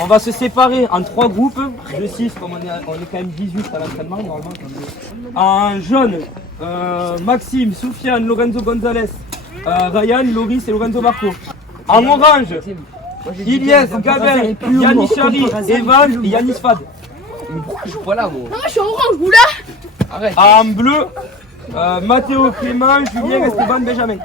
On va se séparer en 3 groupes de 6, comme on est quand même 18 à l'entraînement normalement. En jaune, Maxime, Soufiane, Lorenzo Gonzalez, Ryan, Loris et Lorenzo Marco. En orange, Ilyes, Gabel, Yanis Chari, Evan et Yanis Fad. Je suis pas là, gros. Non, je suis en orange, vous là. Arrête. En bleu, Mathéo, Clément, Julien, Esteban, Benjamin.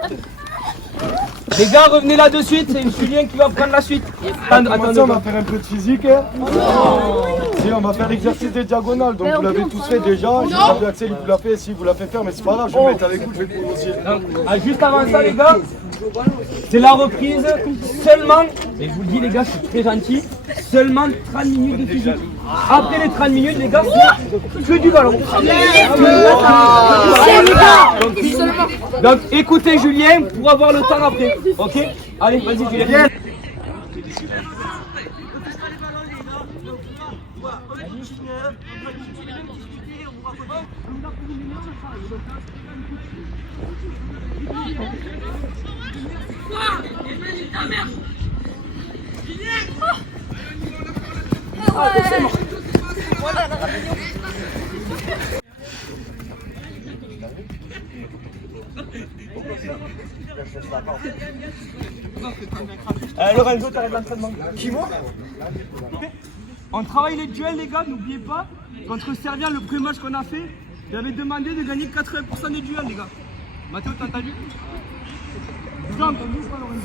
Les gars, revenez là de suite, c'est Julien qui va prendre la suite. Attendez, on va faire un peu de physique. Hein. Si, on va faire l'exercice des diagonales, donc vous l'avez tous fait déjà. J'ai pas vu Axel, il vous l'a fait, si vous l'a fait faire, mais c'est pas grave, je vais me mettre avec vous, je vais vous aussi. Juste avant ça, les gars, c'est la reprise. Seulement, et je vous le dis, les gars, c'est très gentil, seulement 30 minutes de physique. Après les 30 minutes, les gars, c'est que du ballon. Donc, écoutez Julien pour avoir le temps après. Ok? Allez, vas-y, Julien. Lorenzo, t'arrêtes l'entraînement. Qui moi? On travaille les duels, les gars, n'oubliez pas. Contre Servia, le premier match qu'on a fait, il avait demandé de gagner 80% des duels, les gars. Mathéo, t'as entendu? Donc,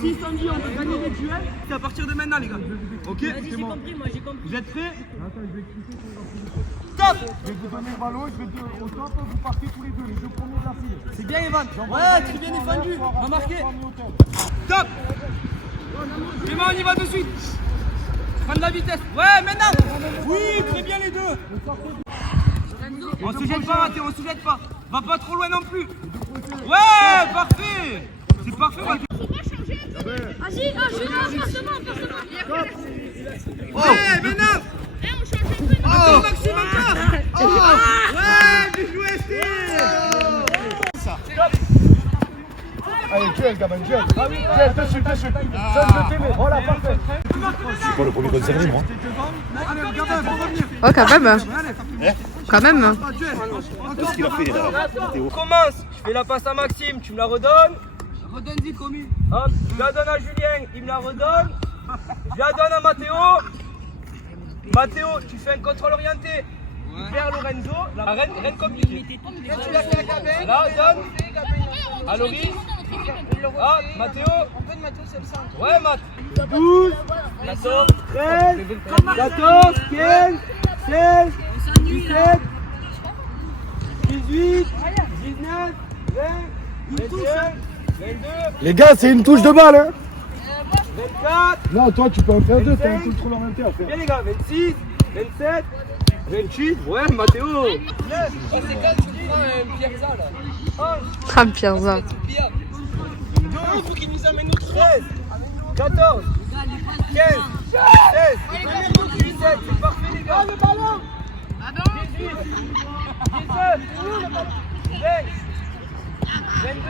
si samedi on veut gagner des duels, c'est à partir de maintenant, les gars. Ok? J'ai compris, moi j'ai compris. Vous êtes prêts? Stop! Je vais vous donner le ballon, je vais au top, vous partez tous les deux, les deux premiers de la file. C'est bien, Evan. Ouais, très bien défendu. On va marquer. Stop! Clément, on y va de suite. Prendre la vitesse. Ouais, maintenant. Oui, très bien les deux. On se jette pas, Mathéo, on se jette pas. Va pas trop loin non plus. Ouais, parfait. C'est parfait, Mathéo. Vas-y, passe-moi. Ouais, maintenant. Oh, Maxime, encore. Ouais, bien joué, Steve. Allez, duel, gamin, duel. Duel, de suite. Seul de t'aimer, voilà, parfait. Je suis pas le premier concerné, moi. Oh, quand même. Quand même. Qu'est-ce qu'il a fait là? On commence. Je fais la passe à Maxime, tu me la redonnes. Redonne-y, commis. Hop, je la donne à Julien, il me la redonne. Je la donne à Mathéo. Mathéo, tu fais un contrôle orienté vers Lorenzo. Rien de compliqué. Tu l'as fait à Gabin. Là, donne. À Loris. Ah, Mathéo. Ouais, Matt. 12, 14, 13, 14, 15, 16, 17, 18, 19, 20, 21, 22. Les gars, c'est une touche de balle, hein. 24. Non, toi, tu peux en faire deux, t'as un contrôle orienté à faire. Bien les gars, 26, 27, 28. Ouais, Mathéo. C'est quand tu prends un Pierza là. Ah, Pierza. 13, 14, 15, 16, 17, c'est parfait les gars. Le ballon. 18, 19, 20, 22,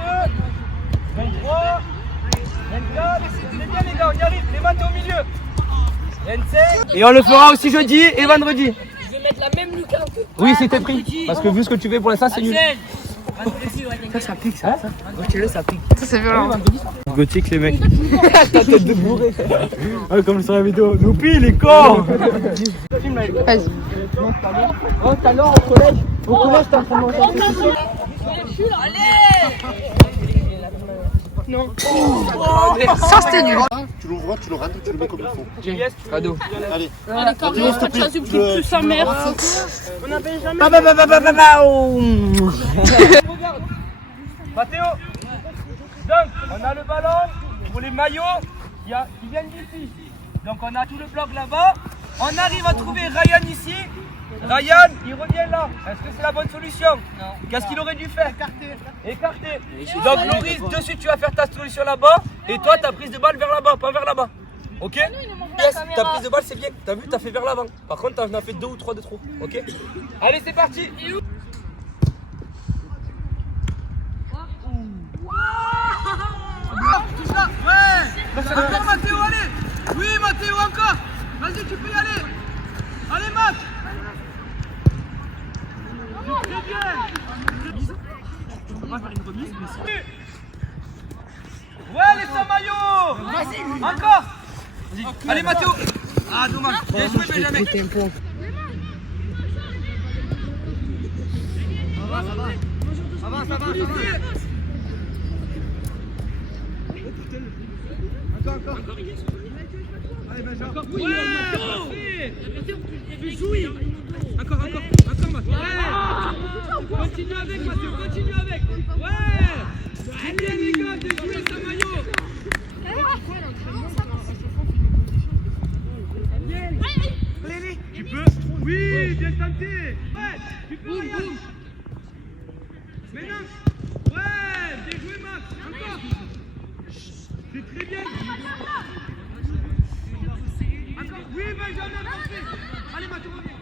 23, 24, c'est bien les gars, on y arrive, les maths au milieu. 25. Et on le fera aussi jeudi et vendredi. Je vais mettre la même Lucas. Oui, c'était pris. Parce que vu ce que tu fais pour l'instant, c'est nul. Ça pique ça. Ça pique. Ça, c'est violent. Gothique les mecs. Ta tête de bourré. Ouais, comme sur la vidéo. Noupi, les corps. Vas-y. Oh, tout à l'heure au collège, t'es en train de manger un peu. Non. Ça, c'était nul. Tu l'ouvres, tu le rates, tu le mets comme il faut. Yes, Cadeau. Allez. Allez, quand même, pas de chance, une petite sa mère. On appelle jamais. Regarde. Mathéo. Donc, on a le ballon pour les maillots qui viennent d'ici. Donc, on a tout le bloc là-bas. On arrive à trouver Ryan ici. Ryan, il revient là. Est-ce que c'est la bonne solution? Non. Qu'est-ce qu'il aurait dû faire? Écarter. Donc, Loris, de suite, tu vas faire ta solution là-bas. Et toi, ta prise de balle vers là-bas, pas vers là-bas. Ok? Yes, ta prise de balle, c'est bien. T'as vu, t'as fait vers l'avant. Par contre, t'en as fait 2 ou 3 de trop. Ok? Allez, c'est parti. Touche là. Ouais. Encore Mathéo, allez. Oui, Mathéo, encore. Vas-y, tu peux y aller. Allez, Max. Très bien. On va faire une remise, mais si. Ouais, les Samayo. Vas-y. Encore. Allez, Mathéo. Ah, dommage. Bien joué, Benjamin. Ça va. Encore. Allez, Benjamin. Ouais. Encore, Mathieu. Ouais. Continue avec, Mathieu. Continue avec. Ouais. C'est bien, les gars, de jouer Samayo. Tu peux. Oui, bien tenté. Ouais. Tu peux y aller. Maintenant. Ouais. Bien joué, Max. Encore. C'est très bien. Encore. Oui, Benjamin. Parfait. Allez, Mathieu, reviens.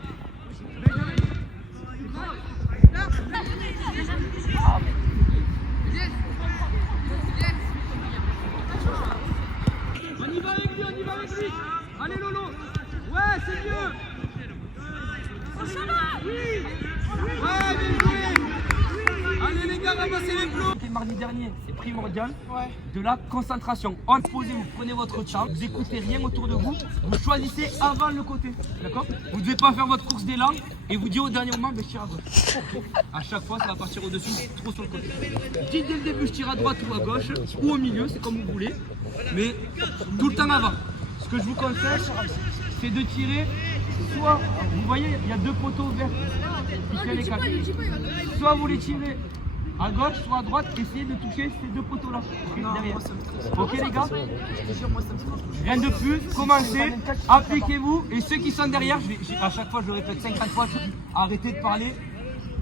On y va avec lui. Allez, Lolo. Ouais, c'est mieux. Oui. Ouais, bien joué. Allez, les gars, ramassez les plots. Mardi dernier, c'est primordial. De la concentration. Posez-vous, prenez votre charme, vous écoutez rien autour de vous, vous choisissez avant le côté. D'accord? Vous ne devez pas faire votre course d'élan et vous dites au dernier moment, mais je tire à gauche. À chaque fois, ça va partir au-dessus, trop sur le côté. Dites dès le début, je tire à droite ou à gauche, ou au milieu, c'est comme vous voulez, mais tout le temps avant. Ce que je vous conseille, c'est de tirer soit, vous voyez, il y a deux poteaux verts qui tiennent les quatre. Soit vous les tirez à gauche, soit à droite, essayez de toucher ces deux poteaux-là. Derrière. Ok les gars? Rien de plus, commencez, appliquez-vous. Et ceux qui sont derrière, à chaque fois je le répète 50 fois, arrêtez de parler,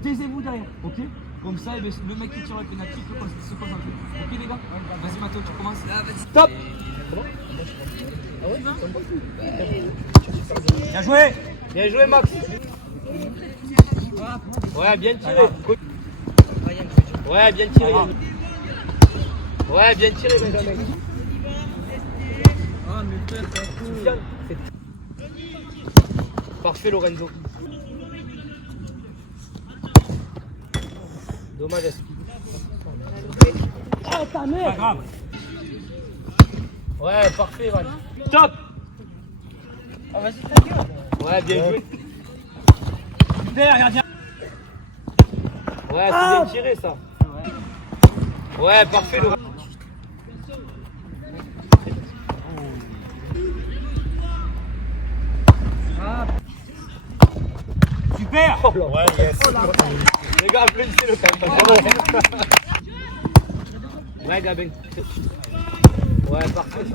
taisez-vous derrière. Ok? Comme ça, le mec qui tire le pénalty peut se concentrer. Ok les gars? Vas-y Mathieu, tu commences. Stop! Bien joué! Bien joué Max! Ouais, bien tiré! Ouais, bien tiré. Ouais, bien tiré, Benjamin. Parfait, Lorenzo. Dommage. Oh, ta mère. Pas grave. Ouais, parfait, Van. Top. Ah, vas-y, ta gueule. Ouais, bien joué. Super, gardien. Ouais, c'est bien tiré, ça. Ouais, parfait, Laurent. Super. Ouais, yes. Les gars, applaudissez-le quand même. Ouais, Gabin. Ouais, parfait.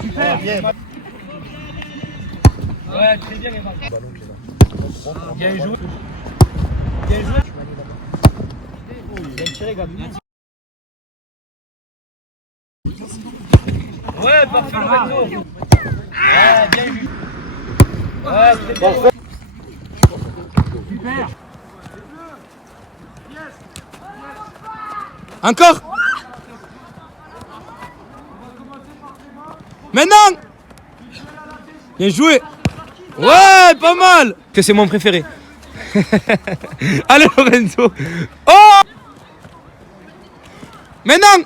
Super. Bien. Ouais, très bien, les mecs. Bien joué. Bien joué. Bien tiré, Gabi. Ouais, parfait, Lorenzo. Ouais, bien vu. Ouais, très bien. Super. Encore. Maintenant. Bien joué. Ouais, pas mal. Que c'est mon préféré. Allez Lorenzo. Oh. Maintenant.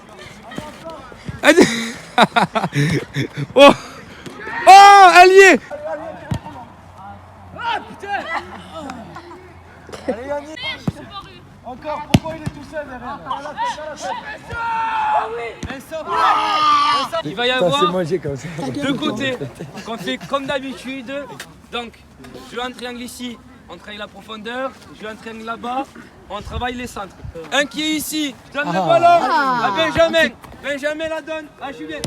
Oh. Oh, allié. Ah putain. Allez Yannick. Encore, pourquoi il est tout seul derrière? Il va y avoir deux côtés qu'on fait comme d'habitude. Donc, je veux un triangle ici, on travaille la profondeur. Je veux un triangle là-bas, on travaille les centres. Un qui est ici, je donne le ballon à Benjamin. Benjamin la donne à Julien.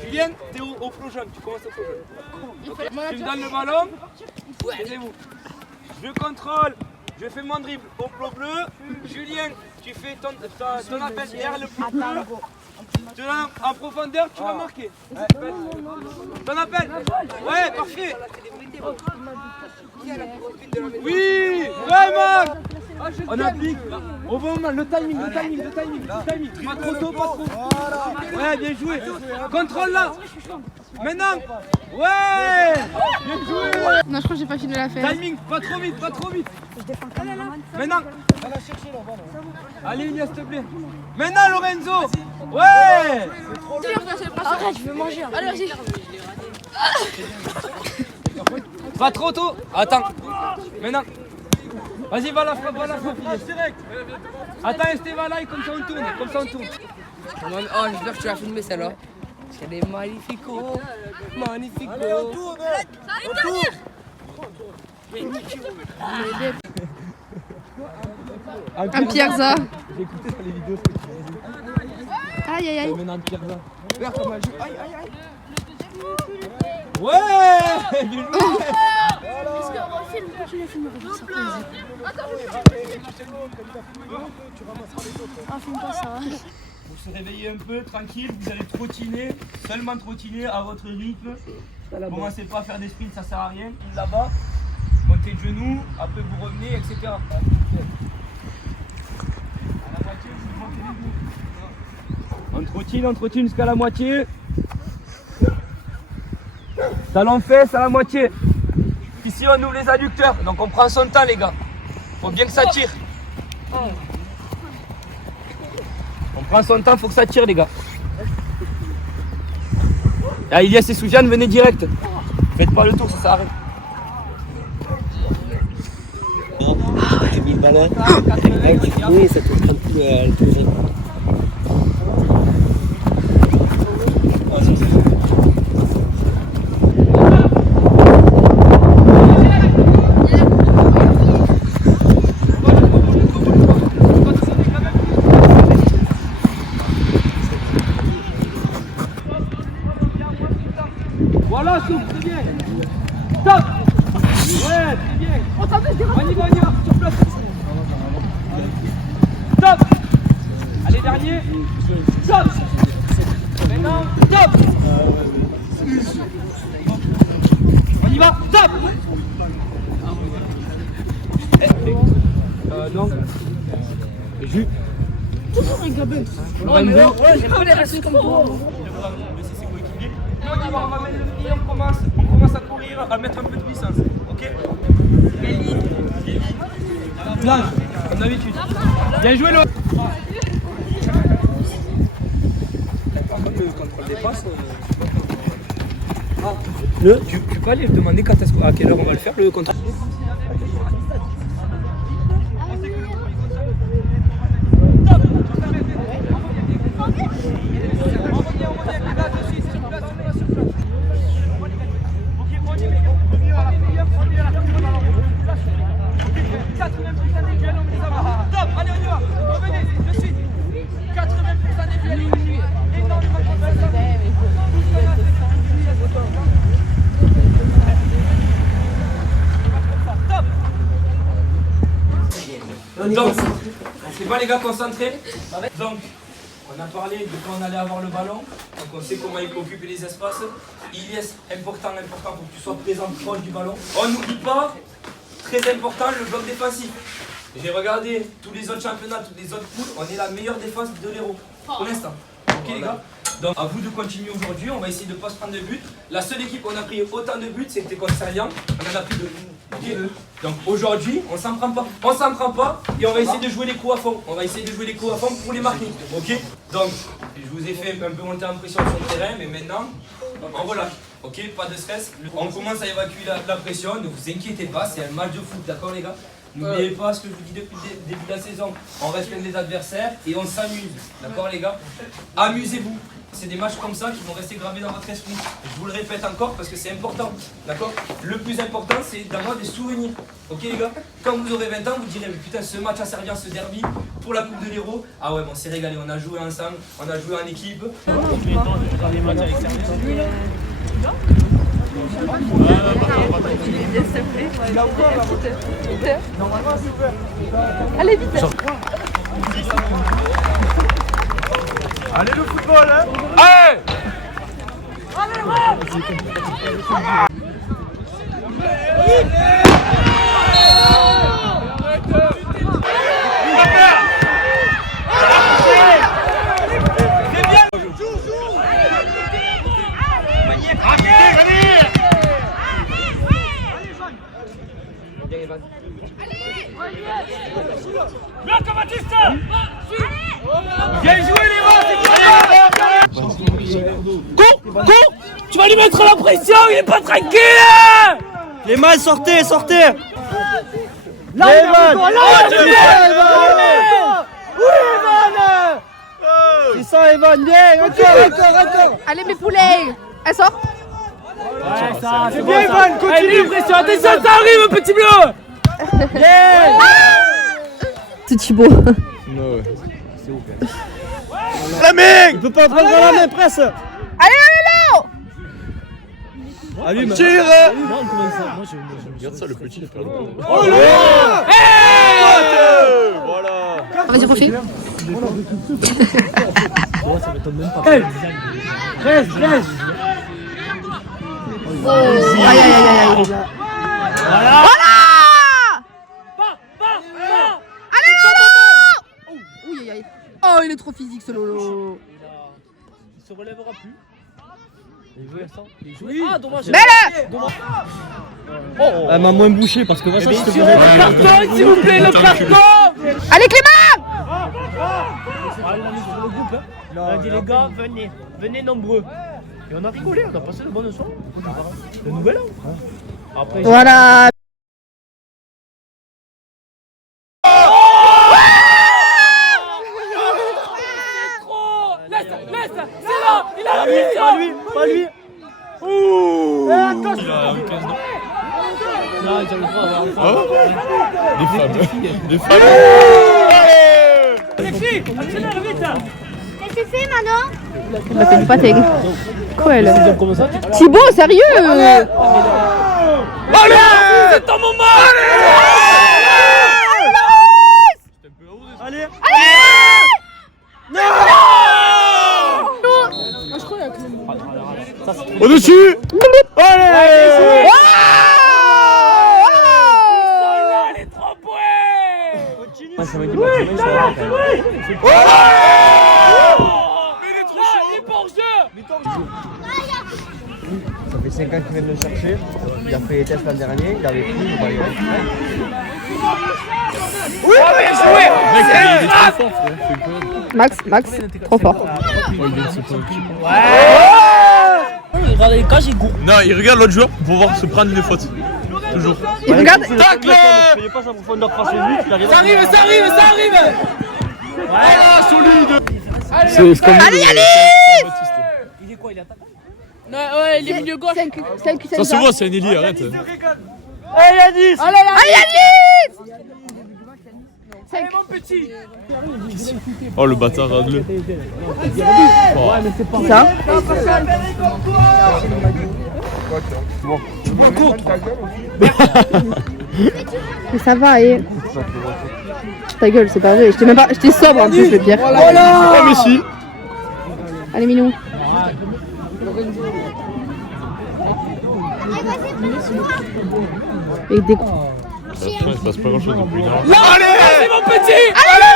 Julien, t'es au flot jaune, tu commences au flot jaune. Okay. Tu me donnes le ballon, taisez-vous. Je contrôle. Je fais mon dribble au flot bleu. Julien, tu fais ton appel R le flot bleu. Tu l'as en profondeur, tu vas marquer. T'en appelles? Ouais, parfait. Oui, vraiment. On applique au bon moment, le timing. Pas trop tôt, pas trop. Ouais, bien joué. Contrôle là. Maintenant. Ouais. Bien joué. Non, je crois que j'ai pas fini la faire. Timing, pas trop vite. Maintenant. Allez, Ilias, s'il te plaît. Maintenant, Lorenzo. Ouais. Arrête, je veux manger. Allez, vas-y. Pas trop tôt. Attends. Maintenant. Vas-y, va la frappe, direct. Attends, Esteban là, comme ça on tourne. Oh, j'espère que tu vas filmer celle-là. Parce qu'elle est magnifico. Un Piazza. J'ai écouté dans les vidéos ce que tu faisais. Aïe, aïe, aïe. Maintenant, Piazza. Regarde comment elle joue. Aïe. Ouais, bien joué. Parce qu'on refilme, tu les filmes. On filme pas ça. Vous se réveillez un peu, tranquille, vous allez trottiner, seulement trottiner à votre rythme. Commencez pas à faire des sprints, ça sert à rien. Là-bas, montez de genoux, après vous revenez, etc. À la moitié, vous montez les genoux. On trottine jusqu'à la moitié. Talon fesse à la moitié. Ici on ouvre les adducteurs, donc on prend son temps les gars. Faut bien que ça tire. On prend son temps, faut que ça tire les gars. Ah, Ilias et Soufiane, venez direct. Faites pas le tour, ça sert à rien. J'ai mis le ballon. Oui, ça te prend tout le rythme. Voilà, souffle, très bien. Stop. Ouais, très bien. On y va, sur place. Stop. Allez, dernier. Stop. Maintenant, stop. On y va, stop. Non. Jus. Toujours un gabin. Ouais, j'aime pas les restes comme toi. On va mettre le pied, on commence à courir, à mettre un peu de puissance. Ok? Plage, comme d'habitude. Bien joué, le. Par contre, le contrôle des passes. Tu peux aller demander à quelle heure on va le faire, le contrôle. Donc, c'est pas les gars concentrés. Donc, on a parlé de quand on allait avoir le ballon. Donc, on sait comment il occupe les espaces. Ilias, important pour que tu sois présent proche du ballon. On n'oublie pas, très important, le bloc défensif. J'ai regardé tous les autres championnats, toutes les autres poules. On est la meilleure défense de l'Hérault pour l'instant. Ok les gars? Donc à vous de continuer aujourd'hui, on va essayer de ne pas se prendre de buts. La seule équipe où on a pris autant de buts, c'était contre Saint-Lian. On en a pris 2. Okay. Donc aujourd'hui, on s'en prend pas. On s'en prend pas et on va essayer de jouer les coups à fond. On va essayer de jouer les coups à fond pour les marquer. Ok? Donc, je vous ai fait un peu monter en pression sur le terrain, mais maintenant, on relâche. Ok? Pas de stress. On commence à évacuer la pression. Ne vous inquiétez pas, c'est un match de foot, d'accord les gars? N'oubliez pas ce que je vous dis depuis le début de la saison. On respecte les adversaires et on s'amuse. D'accord les gars? Amusez-vous. C'est des matchs comme ça qui vont rester gravés dans votre esprit. Je vous le répète encore parce que c'est important. D'accord? Le plus important c'est d'avoir des souvenirs. Ok les gars? Quand vous aurez 20 ans, vous direz mais putain ce match a servi à ce derby pour la Coupe de l'Hérault. Ah ouais bon c'est régalé, on a joué ensemble, on a joué en équipe. Allez vite. Allez le football hein. Allez. Bien comme Baptiste. Bien joué les gars. Cours. Tu vas lui mettre la pression, il est pas tranquille. Les mâles, sortez. Là, Evan. C'est ça, Evan, bien, encore. Allez, mes poulets. Elle sort. C'est bien Evan, continue. Pression, attention, ça arrive petit bleu. C'est Thibaut. La main. Il peut pas prendre la main, presse. Allez, Allume. Tire. Regarde ça, le petit, il a perdu. Voilà. Vas-y, refais. Reste. Aïe. Voilà. Allez, Lolo. Aïe. Oh, il est trop physique, ce Lolo. Il se relèvera plus. Ah, dommage. Mets-le. Elle m'a moins bouché parce que moi, ça, je te Le carton, s'il vous plaît, le carton. Allez, Clément. On a dit les gars, venez nombreux. Et on a rigolé, on a passé de bonnes soirées. De nouvel an. Après, Voilà. laisse, c'est là, il a la mission. Pas lui. Ouh. Il a 15 ans. Non, j'ai le droit d'avoir Des femmes. Les filles, accélère vite. Qu'est-ce que tu fais, Manon? Il m'a fait du pâté. Quoi, elle? Comment ça? Thibaut, sérieux? Allez, c'est ton moment. Allez. Au-dessus. Allez. Les 3 points. Ça m'a dit Il est pour jeu. Ça fait 5 ans qu'il vient de le chercher. Il a fait les tests l'an dernier, il avait pris, il va y aller. Bien joué. Max, trop fort. Regardez les cages, il court. Non, il regarde l'autre joueur pour pouvoir se prendre une faute. Toujours. Il regarde. Tacle. Ne pas sa profondeur face à lui, il arrive Ça arrive. Voilà, solide. Allez, Il est quoi, il est attaquant? Ouais, il est milieu gauche. 5 Ça se voit, c'est un ailier, arrête. Allez, Yanis. Allez, Yanis. Allez, mon petit. Oh, le bâtard, regarde-le. Ça. Mais ça va, et... Ta gueule, c'est pas vrai. J'étais sobre en plus, le pire. Oh, mais si. Allez, Minou. Avec des... Il se passe pas grand-chose depuis une heure. Allez, mon petit. Allez,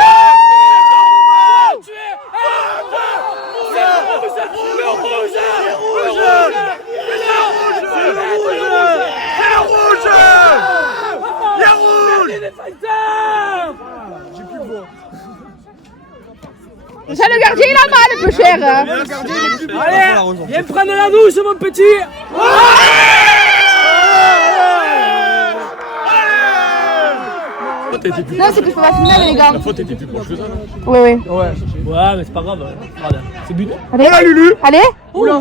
ça, le gardien, il a mal, peu cher. Allez, viens prendre la douche, mon petit. Non, c'est que je peux pas filmer avec les gars. La faute était plus proche que ça. Oui. Ouais, mais c'est pas grave. Regarde, c'est but. Allez, Lulu. Allez. Allez.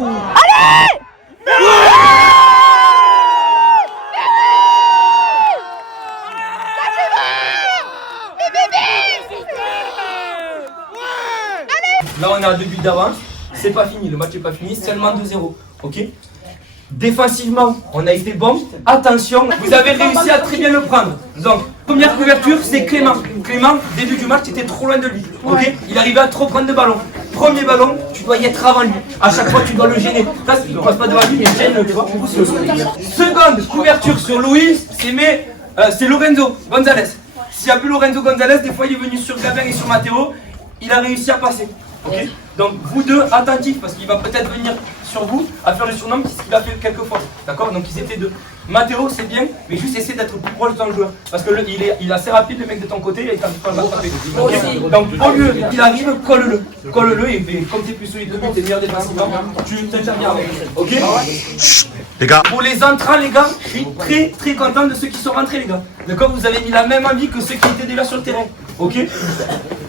Là, on est à 2 buts d'avance. C'est pas fini, le match est pas fini, seulement 2-0. Ok? Défensivement, on a été bon. Attention, vous avez réussi à très bien le prendre. Donc, Première couverture, c'est Clément. Clément, début du match, tu étais trop loin de lui. Ok, il arrivait à trop prendre de ballon. Premier ballon, tu dois y être avant lui. À chaque fois, tu dois le gêner. Là, il ne passe pas devant lui, il gêne, tu vois. Seconde couverture sur Louis, c'est Lorenzo Gonzalez. S'il n'y a plus Lorenzo Gonzalez, des fois, il est venu sur Gabin et sur Matteo. Il a réussi à passer. Ok, donc vous deux attentifs parce qu'il va peut-être venir sur vous à faire le surnom qu'il a fait quelques fois. D'accord, donc ils étaient deux. Matteo c'est bien, mais juste essayer d'être plus proche de ton joueur. Parce que il est assez rapide le mec de ton côté et il t'arrive pas à l'attraper. Okay. Donc au lieu qu'il arrive, colle-le. Colle-le et comme tu es plus solide de but, tu es meilleur défensivement, tu t'interviens avec. Ok. Les gars. Pour les entrants les gars, je suis très très content de ceux qui sont rentrés les gars. D'accord, vous avez mis la même envie que ceux qui étaient déjà sur le terrain. Ok.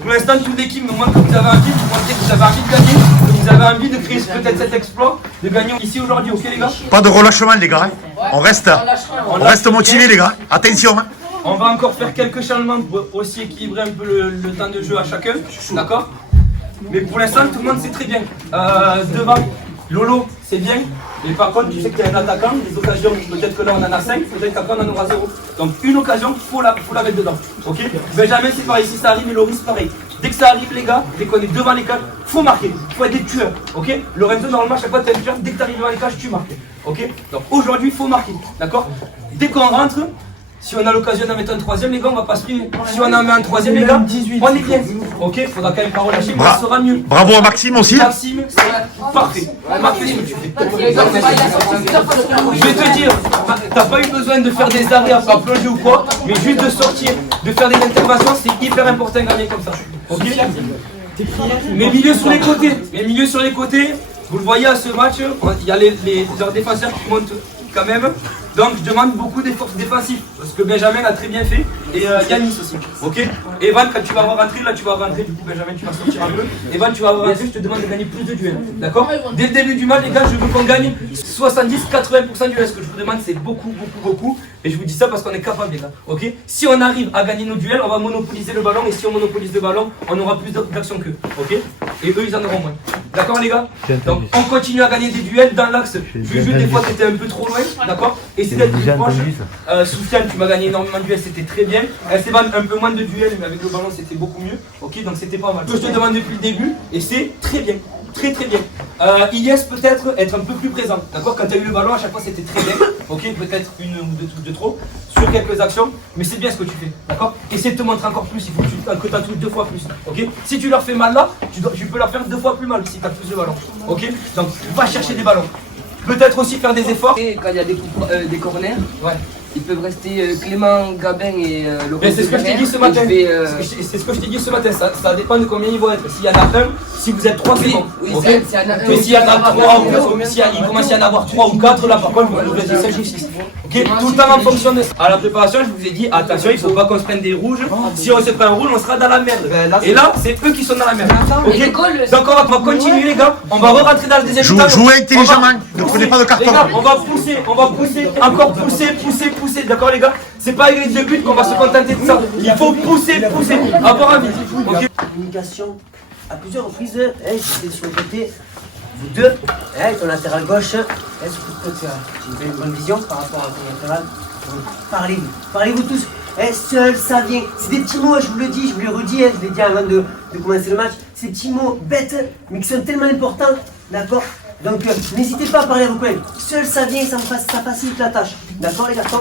Pour l'instant, toute l'équipe me montre que vous avez envie, vous montrez que vous avez envie de gagner, que vous avez envie de créer peut-être cet exploit, de gagner ici aujourd'hui, ok les gars? Pas de relâchement les gars. On reste motivés les gars. Attention. On va encore faire quelques changements pour aussi équilibrer un peu le temps de jeu à chacun, d'accord? Mais pour l'instant, tout le monde sait très bien. Devant, Lolo, c'est bien. Mais par contre, tu sais que tu es un attaquant, des occasions, peut-être que là on en a 5, peut-être qu'après on en aura 0. Donc une occasion, faut la mettre dedans. Ok? Benjamin c'est pareil, si ça arrive, et Loris pareil. Dès que ça arrive les gars, dès qu'on est devant les cages, faut marquer. Faut être des tueurs. Ok? Lorenzo normalement à chaque fois tu es un tueur, dès que tu arrives devant les cages, tu marques. Ok? Donc aujourd'hui, il faut marquer. D'accord? Dès qu'on rentre, si on a l'occasion d'en mettre un troisième, les gars, on va pas se priver. Si on en met un troisième, les gars, on est bien. Ok, il faudra quand même pas relâcher, mais ça sera mieux. Bravo à Maxime aussi. Maxime, c'est parfait. Parfait ce que tu fais. Je vais te dire, t'as pas eu besoin de faire des arrêts à plonger ou quoi, mais juste de sortir, de faire des interventions, c'est hyper important de gagner comme ça. Ok. Mes milieux sur les côtés, vous le voyez à ce match, il y a leurs défenseurs qui montent quand même. Donc je demande beaucoup d'efforts défensifs parce que Benjamin a très bien fait et Yanis aussi. Ok. Evan, quand tu vas rentrer, là tu vas rentrer, du coup Benjamin tu vas sortir un peu. Evan, tu vas rentrer, je te demande de gagner plus de duels. D'accord? Dès le début du match les gars, je veux qu'on gagne 70-80% du duels. Ce que je vous demande c'est beaucoup. Et je vous dis ça parce qu'on est capable les gars. Ok. Si on arrive à gagner nos duels, on va monopoliser le ballon et si on monopolise le ballon, on aura plus d'actions qu'eux. Ok. Et eux ils en auront moins. D'accord les gars? Donc on continue à gagner des duels dans l'axe. Juju des fois t'étais un peu trop loin. D'accord? Essaye d'être plus proche. Soufiane, tu m'as gagné énormément de duels, c'était très bien. Esteban, un peu moins de duels, mais avec le ballon c'était beaucoup mieux. Ok, donc c'était pas mal. Je te demande depuis le début, et c'est très bien. Très bien. Ilyes peut-être être un peu plus présent. D'accord? Quand tu as eu le ballon, à chaque fois c'était très bien. Ok, peut-être une ou deux trucs de trop sur quelques actions, mais c'est bien ce que tu fais. D'accord? Essaie de te montrer encore plus, il faut que tu as tout 2 fois plus. Ok? Si tu leur fais mal là, tu peux leur faire 2 fois plus mal si tu as plus de ballon. Ok? Donc va chercher des ballons. Peut-être aussi faire des efforts. Et quand il y a des corners, ils peuvent rester Clément, Gabin et Lorenzo. C'est ce que je t'ai dit ce matin. C'est ce que je t'ai dit ce matin. Ça dépend de combien ils vont être. S'il y en a un, si vous êtes 3, c'est bon. Okay. Mais s'il y en a 3 ou s'il commence à y en avoir 3 ou 4, là par contre, vous pouvez dire 5 ou 6. Ok, tout le temps en fonction de ça. À la préparation, je vous ai dit, attention, il ne faut pas qu'on se prenne des rouges. Si on se prend un rouge, on sera dans la merde. Et là, c'est eux qui sont dans la merde. Okay. Donc on va continuer les gars. On va re-rentrer dans le deuxième temps. Jouez intelligemment. Ne prenez pas de carton. Les gars, on va pousser, encore pousser. D'accord les gars? C'est pas avec les 2 buts qu'on va se contenter de ça. Il faut pousser, avoir envie. Okay. Communication à plusieurs reprises, j'étais sur le côté, vous deux, ton latéral gauche, surtout que tu as une bonne vision par rapport à ton latéral. Parlez-vous tous. Seul, ça vient. C'est des petits mots, je vous le dis, je vous le redis, je l'ai dit avant de commencer le match. C'est des petits mots bêtes, mais qui sont tellement importants, d'accord? Donc n'hésitez pas à parler à vos collègues. Seul, ça vient, ça facilite la tâche. D'accord les garçons?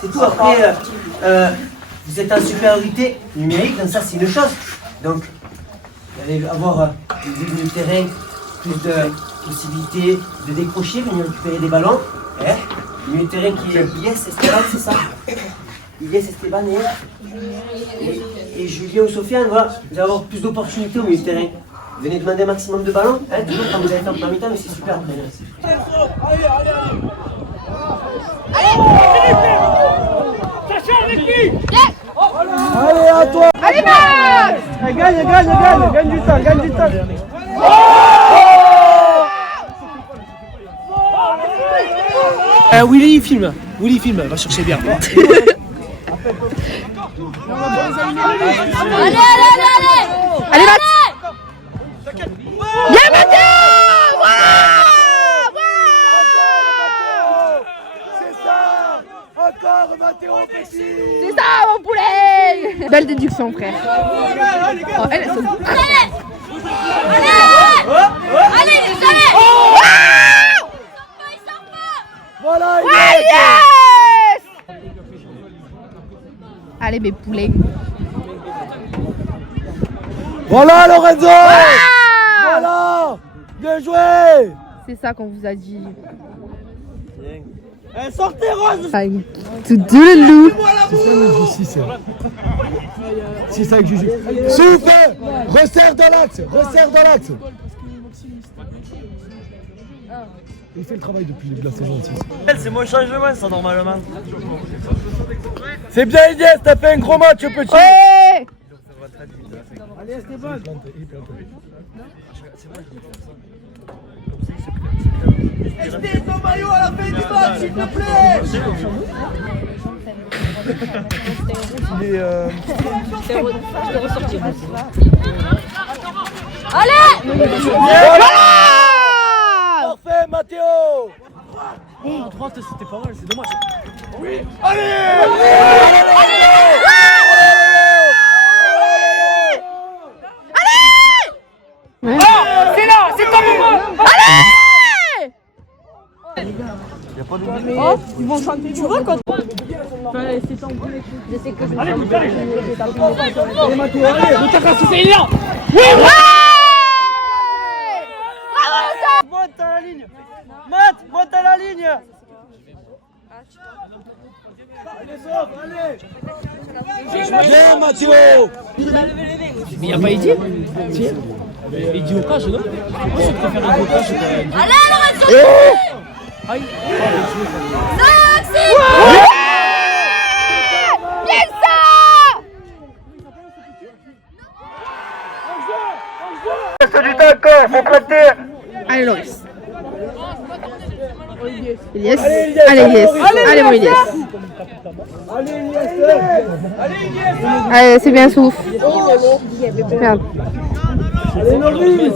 C'est tout. Après, vous êtes en supériorité numérique, donc ça c'est une chose. Donc, vous allez avoir du milieu de terrain, plus de possibilités de décrocher, venir récupérer des ballons. Le milieu de terrain qui est Ilyes Esteban, c'est ça? Ilyes Esteban et Julien ou Sofiane, voilà. Vous allez avoir plus d'opportunités au milieu de terrain. Venez demander un maximum de ballons, toujours quand vous allez faire en première mi-temps, mais c'est super. Allez, à toi. Allez, Max! Gagne du temps. Willy filme, va chercher bien. Allez, Max! Bien, Mathieu! C'est ça. Encore Mathéo Petit. C'est ça, mon poulet! Belle déduction, frère. Oh, elles sont... Allez, les allez. Voilà, Ouais, yes. Allez, mes poulets. Voilà, Lorenzo. Ah Voilà. Bien joué. C'est ça qu'on vous a dit. Sortez, Rose. To do the loop. C'est ça avec Juju. Souffle. Resserre dans l'axe. Resserre dans l'axe. Il fait le travail depuis le début de la saison aussi. C'est mon changement, ça, normalement. C'est bien, Iliès, t'as fait un gros match, petit. Hey. Allez, Esteban. Restez ton maillot à la fin du match, s'il te plaît. Allez. Parfait, Mathéo. À droite, c'était pas mal, c'est dommage. C'est là, c'est ton moment. Ils vont chanter, tu vois quand. Monte à la ligne. Matt, monte à la ligne. Bien, Mathéo. Mais y'a pas Eddie? Eddie au cash, non? Moi, je préfère un gros cash. Allez, Lorenzo. Aïe. Bien ça. Reste du temps encore, faut prêter. Allez, Loris. Yes. Allez, yes. Allez, mon yes. Allez, c'est bien, souffle. Merde. C'est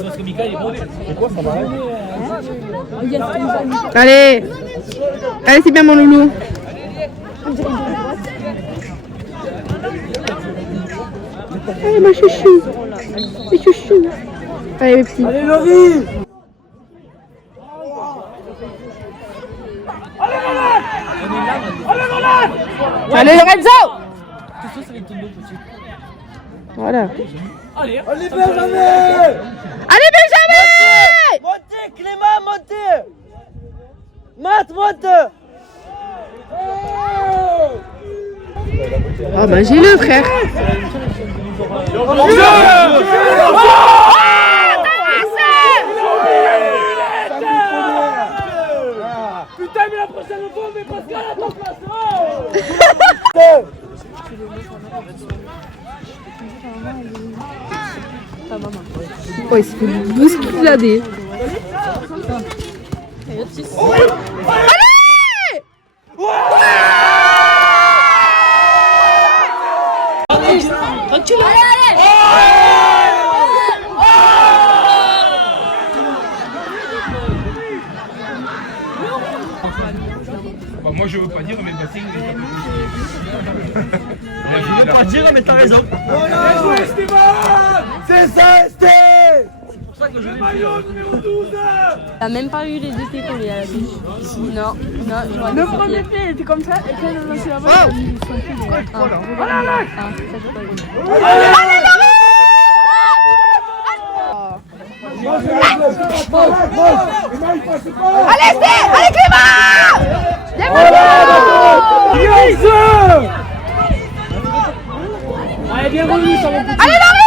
parce que Mika il est mauvais. Allez. Allez, c'est bien, mon loulou. Allez, ma chouchou. Mes chouchous. Allez, mes petits. Allez, Laurie. Allez, Lorenzo. Voilà. Allez, Benjamin. Allez, Benjamin. Montez, Clément, montez. Matt, monte. Ah, ben, j'ai le frère. Putain, mais la prochaine fois, on met Pascal à ton place. Oh, il se fait bousculader. Bah, moi je veux pas dire, mais le bassin Je veux pas dire, mais t'as raison. C'est ça, Esté. Le maillot numéro 12. T'as même pas eu les deux pieds collés à la bouche. Non, non, j'aurais Le premier pied était comme ça et quand il a lancé la balle, il a mis son pied. Allez, Esther. Allez, Clément. Allez, bien revenu, ça va. Allez, Loris.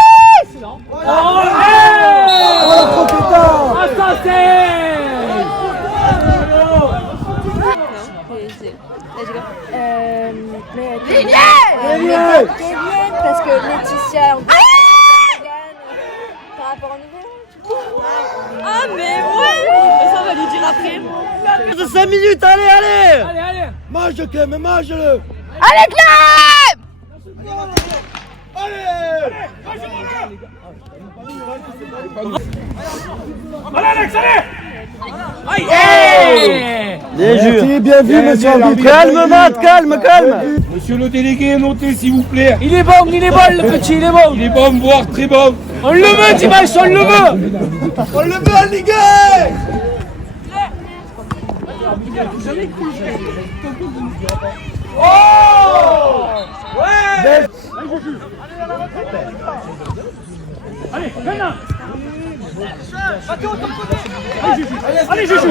Parce que Laetitia, on par rapport au niveau. Ah, mais ouais. Ça, on va lui dire après. De 5 minutes, allez, allez. Allez, allez. Mange, Clem, mange-le. Allez, Clem. Allez, Alex, allez. Aïe. Merci, bien vu, monsieur l'arbitre. Calme, Matt, calme. Monsieur le délégué, notez s'il vous plaît. Il est bon, le petit, il est bon. Il est bon, voire très bon. On le veut, dimanche, on le veut. On le veut en Ligue 1. Allez, Juju.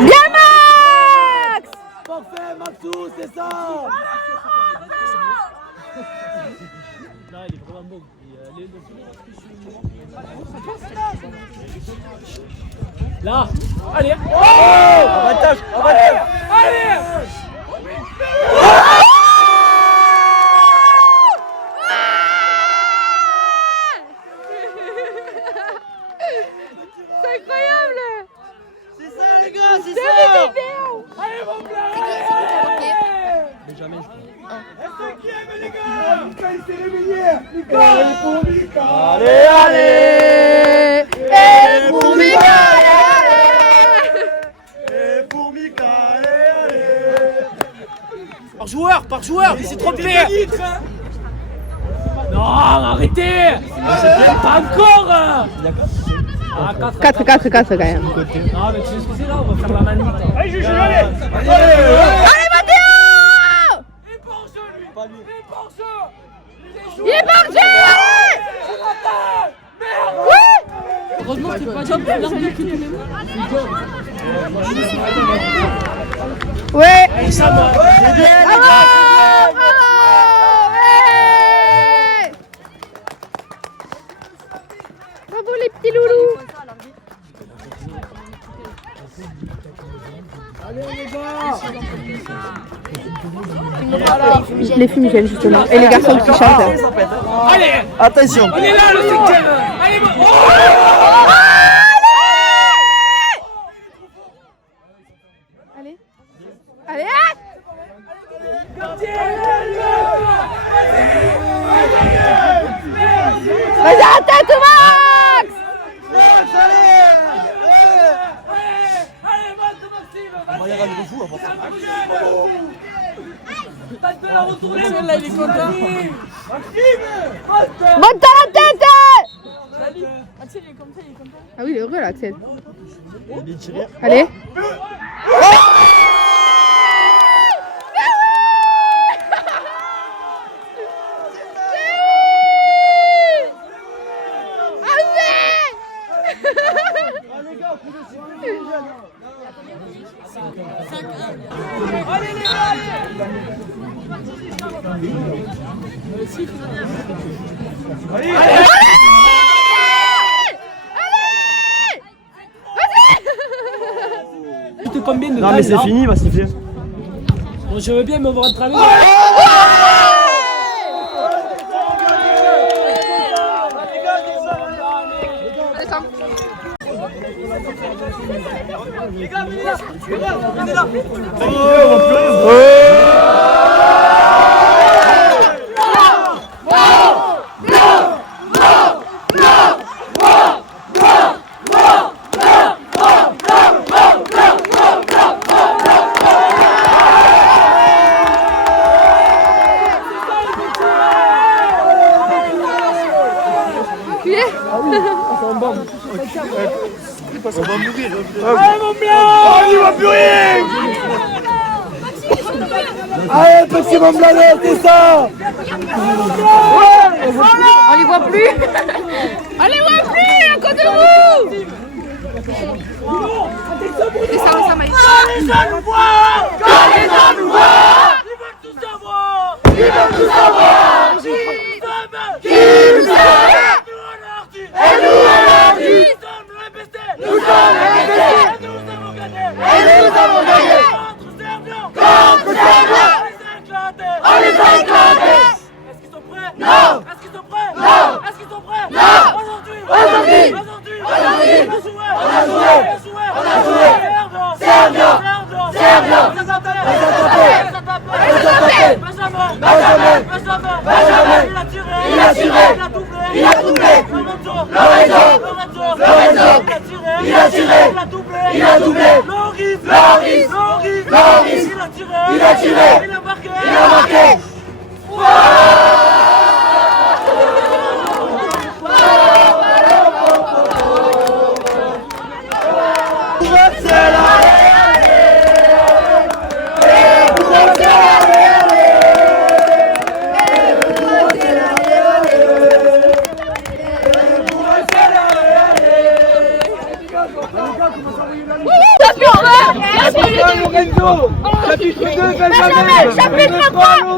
Bien, Max! Parfait, Maxou, c'est ça. Non, il est vraiment bon. Là, allez. Avantage. C'est incroyable! C'est ça, les gars, c'est C'est ça. vidéo! Allez, mon gars. Benjamin, je crois. Cinquième, les gars. Il s'est réveillé. Allez! Et pour Mika! Et pour Mika, allez. Par joueur, c'est trop pire. Non, arrêtez. Pas encore. Ah, 4 4 quand même. Non, mais tu sais ce que c'est là, on va faire la manite. Allez, Juju, allez. Allez, Mathéo! Il est par jeu, lui. Il est par jeu! Heureusement que t'es pas top, l'arbitre qui te met. Ouais! Ça va. Bravo! Ouais! Bravo les petits loulous! Les fumigènes justement. Et les garçons qui chantent. Allez. Attention. Il est là, le cinquième. Allez, Allez! Allez! Vas-y, à la tête, Max! Celle-là, il est content. Monte à la tête! Axel, il est comme ça, il est comme ça. Ah oui, il est heureux là, Axel. Allez! Non, mais c'est fini, il va siffler. Bon, je veux bien me voir rentrer à la maison. Allez, petit Mont Blanc, c'est ça. On les voit plus! On les voit plus! À côté de vous! Descends, Maïs. Les gens nous voient. Ils veulent tout savoir. Qui nous aime. Et nous on leur dit. Nous sommes les bestés. Et nous avons gagné. Contre Serbia. On les a éclatés. Est-ce qu'ils sont prêts? Non. Est-ce qu'ils sont prêts? Non. Est-ce qu'ils sont prêts? Non. Aujourd'hui. On a joué. Serbia. Il a tiré. Il a doublé. Lorenzo. Il a doublé. Loris. Il a tiré. Il a marqué.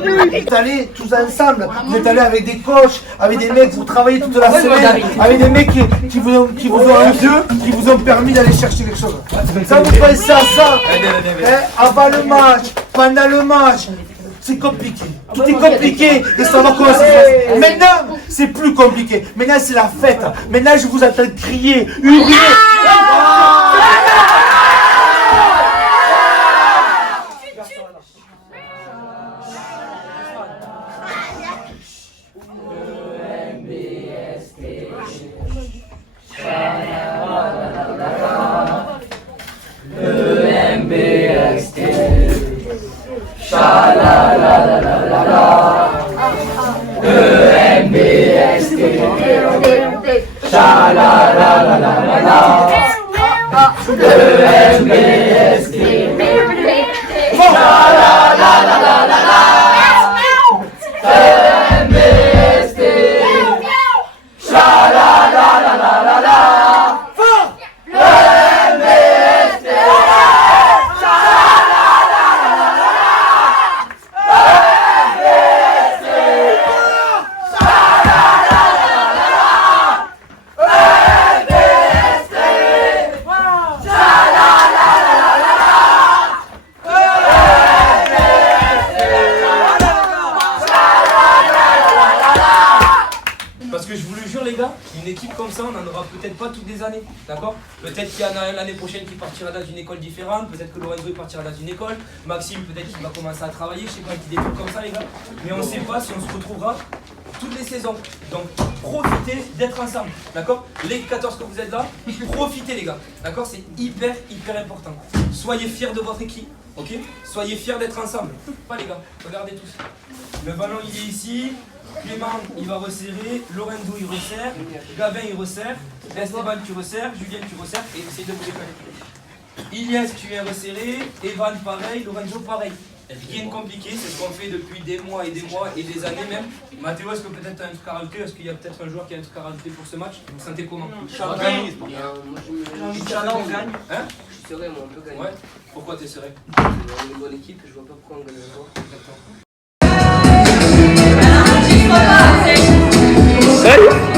Vous êtes allés tous ensemble, vous êtes allés avec des coachs, avec des mecs, vous travaillez toute la semaine, avec des mecs qui vous ont qui vous ont permis d'aller chercher quelque chose. Ça vous pensez à ça, avant le match, pendant le match, c'est compliqué. Tout est compliqué et ça va comment ça se passe. Maintenant, c'est plus compliqué. Maintenant, c'est la fête. Maintenant, je vous entends crier, hurler. Parce que je vous le jure les gars, une équipe comme ça on n'en aura peut-être pas toutes les années, d'accord? Peut-être qu'il y en a un l'année prochaine qui partira dans une école différente, peut-être que Lorenzo partira dans une école, Maxime peut-être qu'il va commencer à travailler, je sais pas, des trucs comme ça les gars, mais on ne sait pas si on se retrouvera toutes les saisons. Donc profitez d'être ensemble, d'accord? Les 14 que vous êtes là, profitez les gars, d'accord? C'est hyper important. Soyez fiers de votre équipe, ok? Soyez fiers d'être ensemble. Pas les gars, regardez tous. Le ballon il est ici. Clément il va resserrer, Lorenzo il resserre, Gavin il resserre, Esteban tu resserres, Julien tu resserres et essayez de vous décoller. Ilias tu es resserré, Evan pareil, Lorenzo pareil. Rien de compliqué, c'est ce qu'on fait depuis des mois et des années même. Mathéo, est-ce que peut-être tu as un truc à rajouter? Est-ce qu'il y a peut-être un joueur qui a un truc à rajouter pour ce match? Vous vous sentez comment? Inch'Allah on gagne. Hein? Je suis serein, moi on peut gagner. Ouais. Pourquoi t'es serein? Au niveau de l'équipe, je vois pas pourquoi on gagne le joueur. Hey!